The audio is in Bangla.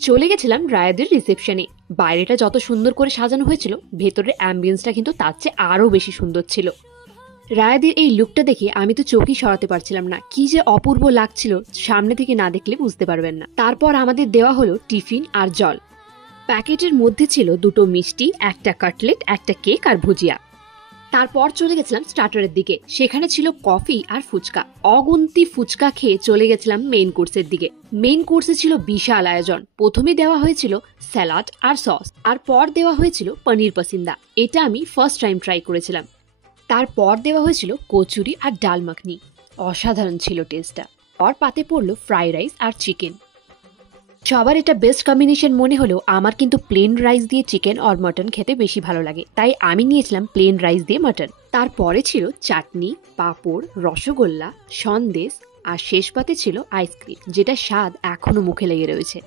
চলে গেছিলাম রায়াদের রিসেপশনে। বাইরেটা যত সুন্দর করে সাজানো হয়েছিল, ভেতরের অ্যাম্বিয়েন্সটা কিন্তু তার চেয়ে আরও বেশি সুন্দর ছিল। রায়াদের এই লুকটা দেখে আমি তো চোখই সরাতে পারছিলাম না, কি যে অপূর্ব লাগছিল, সামনে থেকে না দেখলে বুঝতে পারবেন না। তারপর আমাদের দেওয়া হলো টিফিন আর জল। প্যাকেটের মধ্যে ছিল দুটো মিষ্টি, একটা কাটলেট, একটা কেক আর ভুজিয়া। তারপর চলে গেছিলাম স্টার্টারের দিকে। সেখানে ছিল কফি আর ফুচকা। অগুন্তি ফুচকা খেয়ে চলে গেছিলাম মেইন কোর্সের দিকে। মেইন কোর্সে ছিল বিশাল আয়োজন। প্রথমে দেওয়া হয়েছিল স্যালাড আর সস, আর পর দেওয়া হয়েছিল পনির পাসিন্দা। এটা আমি ফার্স্ট টাইম ট্রাই করেছিলাম। তারপর দেওয়া হয়েছিল কচুরি আর ডাল মাখনি। অসাধারণ ছিল টেস্টটা। আর পাতে পড়লো ফ্রাইড রাইস আর চিকেন। সবার এটা বেস্ট কম্বিনেশন মনে হলেও আমার কিন্তু প্লেন রাইস দিয়ে চিকেন আর মটন খেতে বেশি ভালো লাগে, তাই আমি নিয়েছিলাম প্লেন রাইস দিয়ে মটন। তারপরে ছিল চাটনি, পাঁপড়, রসগোল্লা, সন্দেশ আর শেষ পাতে ছিল আইসক্রিম, যেটা স্বাদ এখনো মুখে লেগে রয়েছে।